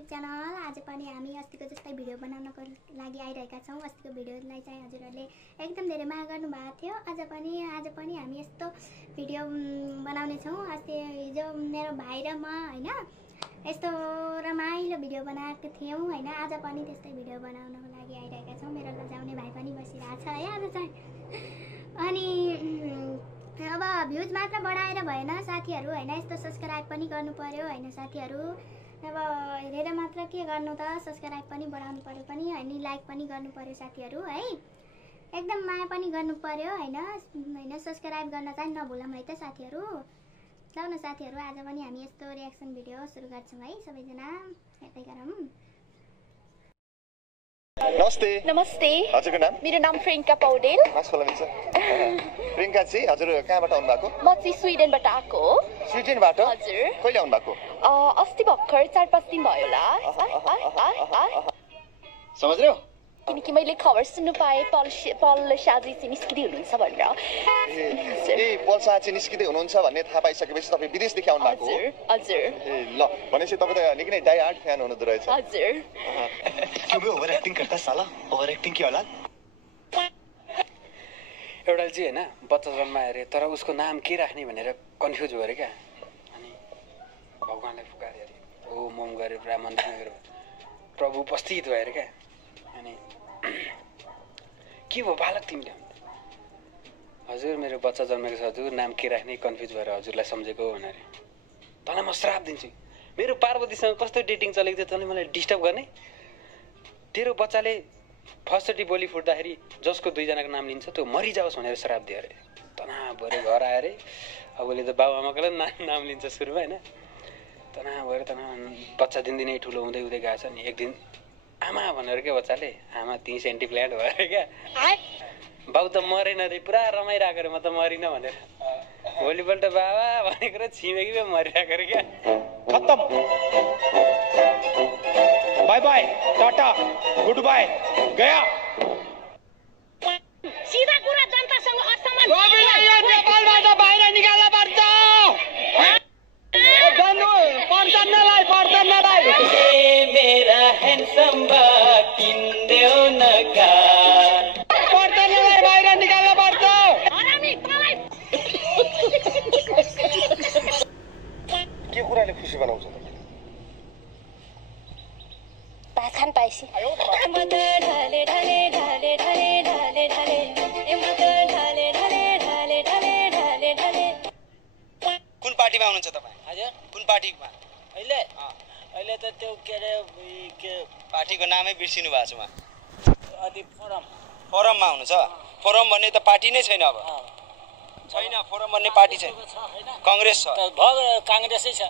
YouTube channel. आज पनि हामी अस्तिको जस्तै भिडियो बनाउनको लागि आइरहेका छौं। अस्तिको भिडियोलाई चाहिँ हजुरहरूले एकदम धेरै माया गर्नुभएको थियो। आज पनि हामी यस्तो भिडियो बनाउने छौं। अस्ति हिजो मेरो भाइ र म हैन यस्तो रमाइलो भिडियो बनाएको थियौं हैन। आज पनि त्यस्तै भिडियो बनाउनको लागि आइरहेका छौं। मेरो लजाउने भाइ पनि बसिरहेछ है आज चाहिँ। अनि अब भ्युज मात्र बढाएर भएन साथीहरु हैन, यस्तो सब्स्क्राइब पनि गर्नु पर्यो हैन साथीहरु। अब हेरेर मात्र के गर्नु त, सब्स्क्राइब पनि बढाउनु पर्यो पनि अनि लाइक पनि गर्नु पर्यो साथीहरु है। एकदम माया पनि गर्नु पर्यो हैन। सब्स्क्राइब गर्न चाहिँ नभुलौं है त साथीहरु। ल न साथीहरु, आज पनि हामी यस्तो रियाक्सन भिडियो सुरु गर्छौं है। सबैजना हेर्दै गरौँ। नमस्ते। नमस्ते। हजुरको नाम? मेरो नाम प्रियंका पौडेल। मास्कुला मिल्छ। प्रियंका जी, हजुर कहाँबाट आउनु भएको? म चाहिँ स्विडेनबाट आएको हो। स्विडेनबाट? हजुर। कहिले आउनु भएको? अस्ति भर्खर 4-5 दिन भयो होला। समझ रहे हो? किनकि मैले खबर सुन्नु पाएँ पल शाहजी चाहिँ निस्किँदै हुनुहुन्छ भनेर। पल शाह चाहिँ निस्किँदै हुनुहुन्छ भन्ने थाहा पाइसकेपछि तपाईँ विदेशदेखि आउनु भएको हो? हजुर। ल भनेपछि तपाईँ त निकै नै डाई हार्ड फ्यान हुनुहुँदो रहेछ। हजुर। क्यों बे ओभर एक्टिङ गर्दा साला? ओभर एक्टिङ की औलाद? एउटा जी हैन बच्चा जन्मायो अरे, तर उसको नाम के राख्ने भनेर कन्फ्युज भयो अरे क्या। अनि भगवानलाई पुकार्यो अरे, ओ मम गरे पुरा मन्दिरमा गएर प्रभु उपस्थित भयो अरे क्या। अनि के भयो बालक तिमीले? हजुर मेरो बच्चा जन्मेको छ हजुर, नाम के राख्ने कन्फ्युज भएर हजुरलाई सम्झेको हो भनेर। तँलाई म श्राप दिन्छु, मेरो पार्वतीसँग कस्तो डेटिङ चलेको थियो, तँले मलाई डिस्टर्ब गर्ने? तेरो बच्चाले फर्स्टचोटि बोली फुट्दाखेरि जसको 2 जनाको नाम लिन्छ त्यो मरिजाओस् भनेर श्राप दियो अरे। तनाव भएर घर आयो अरे। अब उसले त बाबुआमाको नाम लिन्छ सुरुमा हैन। तनाव भएर बच्चा दिनदिनै ठुलो हुँदै गएछ नि। एक दिन आमा भनेर के बच्चाले, आमा 3 सेन्टी प्लान्ट भयो अरे क्या। बाउ त मरेन अरे, पुरा रमाइरहेको अरे, म त मरिन भनेर। भोलिपल्ट बाबा भनेको र छिमेकी पो मरिरहेको अरे क्या। खत्म। Bye bye, tata, good bye, गया। सीधा कुरा जनतासँग असमान। नेपालबाट बाहिर निकाल्न पर्छ। पर्छन्नलाई मेरा हैंडसम बा किन्देऊ न का। पर्छन्नलाई बाहिर निकाल्न पर्छ। हरामी तँलाई के कुराले खुसी बनाउँछ त? भाखान पाएसी। कुन पार्टीमा हुनुहुन्छ तपाईँ? हजुर कुन पार्टीमा? अहिले त त्यो के अरे के पार्टीको नामै बिर्सिनु भएको छ उहाँ। अधि फोरम फोरममा हुनुहुन्छ? फोरम भन्ने त पार्टी नै छैन अब। छैन, फोरम भन्ने पार्टी छैन। कांग्रेस छ। भग कांग्रेसै छ।